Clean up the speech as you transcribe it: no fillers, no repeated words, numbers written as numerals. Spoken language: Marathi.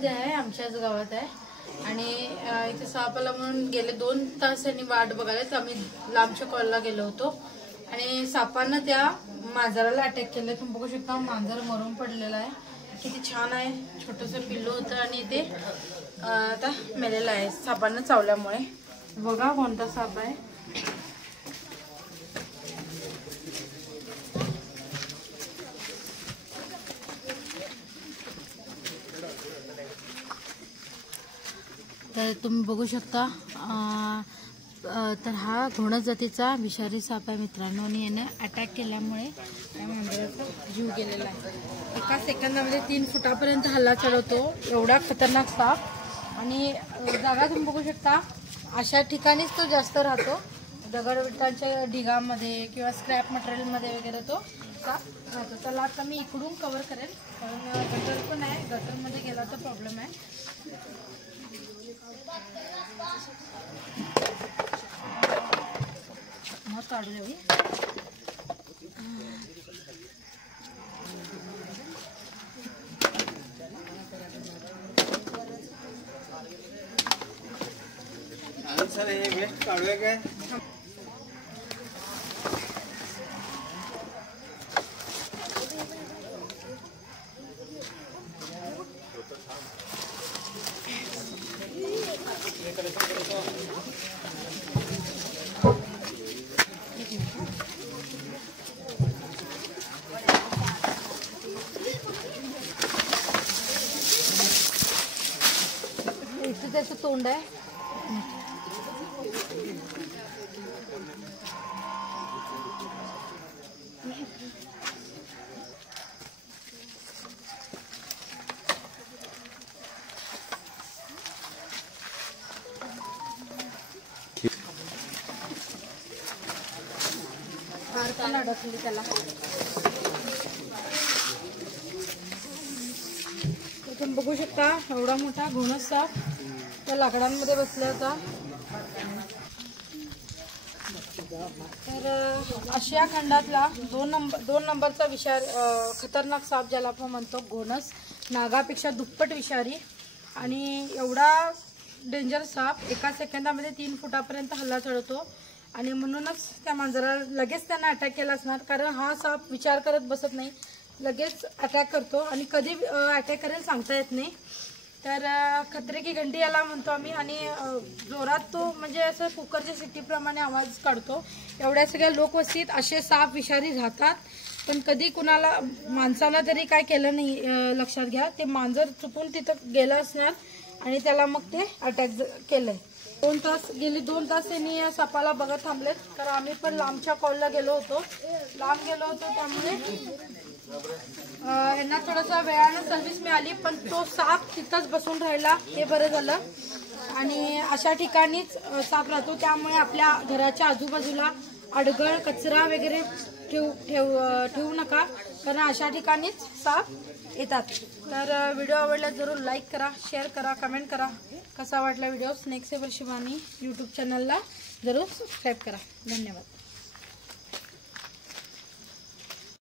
मध्ये आहे, आमच्याच गावात आहे आणि इथे साप आला म्हणून गेले 2 तास यांनी वाट बघायला. आम्ही लांबच्या कॉलला गेलो होतो आणि सापानं त्या मांजराला अटॅक केलं. तुम्ही बघू शकता मांजर मरून पडलेला आहे. किती छान आहे, छोटंसं पिल्लू होतं आणि ते आता मेलेलं आहे सापानं चावल्यामुळे. बघा कोणता साप आहे. तर तुम्ही बघू शकता तर हा घोणस जातीचा विषारी साप आहे मित्रांनो आणि याने अटॅक केल्यामुळे या मांजराचा जीव गेलेला आहे. एका सेकंदामध्ये 3 फुटापर्यंत हल्ला चढवतो, एवढा खतरनाक साप. आणि जागा तुम्ही बघू शकता, अशा ठिकाणीच तो जास्त राहतो, दगडविटांच्या ढिगामध्ये किंवा स्क्रॅप मटेरियलमध्ये वगैरे तो साप राहतो. त्याला आता मी इकडून कव्हर करेल कारण गटर पण आहे, गटरमध्ये गेला तर प्रॉब्लेम आहे. मग काढू द्यावी. सर हे वेस्ट काढूया काय? इथे त्याचं तोंड आहे. हार पण अडकली त्याला. तुम्ही बघू शकता एवढा मोठा घोणस साप त्या लाकडांमध्ये बसला होता. तर आशिया खंडातला 2 नंबरचा खतरनाक साप ज्याला आपण म्हणतो घोणस, नागापेक्षा दुप्पट विषारी आणि एवढा डेंजर साप एका सेकंदामध्ये 3 फुटापर्यंत हल्ला चढवतो. आणि म्हणूनच त्या मांजराला लगेच त्यांना अटॅक केला असणार, कारण हा साप विचार करत बसत नाही, लगेच अटॅक करतो आणि कधी अटॅक करेल सांगता येत नाही. तर खतरे की घंटी याला म्हणतो आम्ही. आणि जोरात तो म्हणजे असं कुकरच्या शिट्टीप्रमाणे आवाज काढतो. एवढ्या सगळ्या लोकवस्तीत असे साप विषारी राहतात, पण कधी कुणाला माणसाला तरी काय केलं नाही. लक्षात घ्या, ते मांजर चुकून तिथं गेलं असणार आणि त्याला मग ते अटॅक केलंय. 2 तास त्यांनी या सापाला बघत थांबलेत, कारण आम्ही पण लांबच्या कॉलला गेलो होतो. त्यामुळे यांना थोडासा वेळानं सर्व्हिस मिळाली, पण तो साप तिथंच बसून राहिला, हे बरं झालं. आणि अशा ठिकाणीच साप राहतो, त्यामुळे आपल्या घराच्या आजूबाजूला अडगळ कचरा वगैरे ठेवू नका, कारण अशा ठिकाणीच साप येतात. तर व्हिडिओ आवडला जरूर लाईक करा, शेअर करा, कमेंट करा. कसा वाटला video? Snake saver Shivani YouTube चॅनलला जरूर सबस्क्राईब करा. धन्यवाद.